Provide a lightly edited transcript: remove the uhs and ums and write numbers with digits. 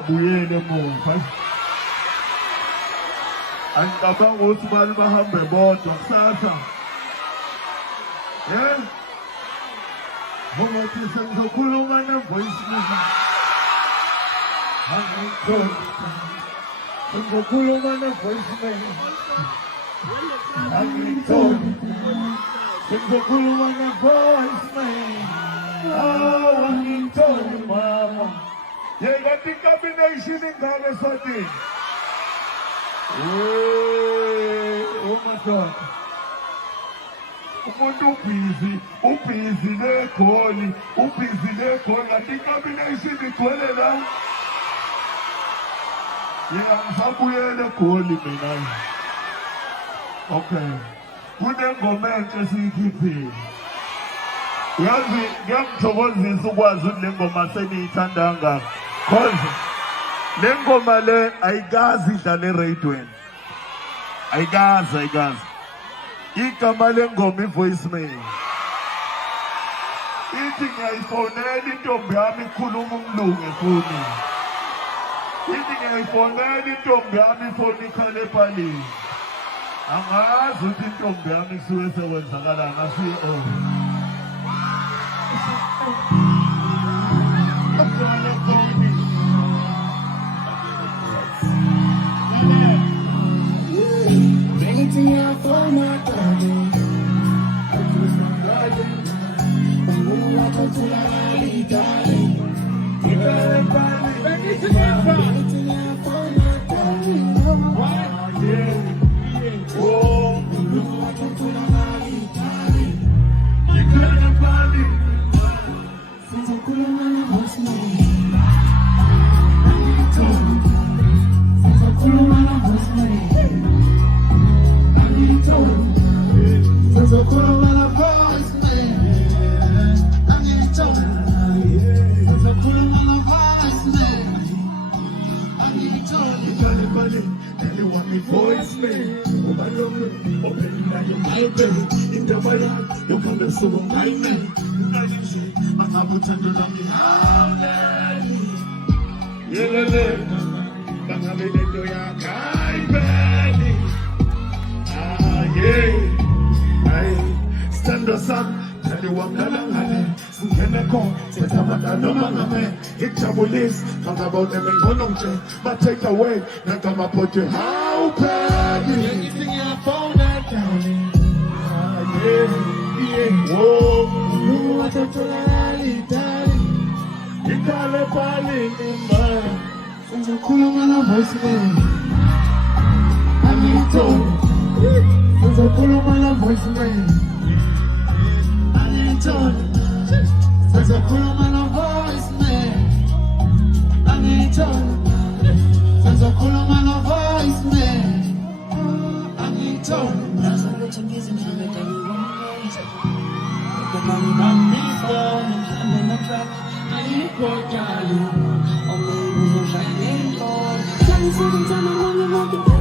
bangabuyeli emuva. Angicabanga ukuthi bani bahambe bodwa kusasa. Ngokuthi sengizokhuluma ne-voice music. Sengizokhuluma ne-voice music. Sengizokhuluma ne-voice music. Angitholi mama. Kanti i-combination ingane eswatini. Oh my God. Umuntu ubhizi negoli, kanti i-combination igcwele la. Ngisabuyele egoli mina. Okay. Kunengoma enhle esiyikhiphile. Yazi ngiyangithokozisa ukwazi ukuthi le ngoma seniyithanda kangaka. Cause le ngoma le ayikazi idlala eradioweni. Ayikazi. Igama lengoma i-voicemail. Ithi ngiyayifonela intombi yami ikhuluma umlungu efonini. Ithi ngiyayifonela intombi yami ifoni ikhale epalini. Angazi ukuthi intombi yami kusuke sekwenzakalani asiye Stand us up, tell you what I'm it trouble is, talk about them and go on, but take away, not come up with you. How bad anything you found that down. Oh, what a totally darling. You call a darling in mind. Since a cool man of voice, I need to. Since a cool man of voice, I need to. Since a cool man of voice, I need to. Since a cool man of voice, I need to. That's a little music that you want. The money from before, and then the track, I need to go down. Oh, maybe we'll shine in. Tell me something, tell me when you want to.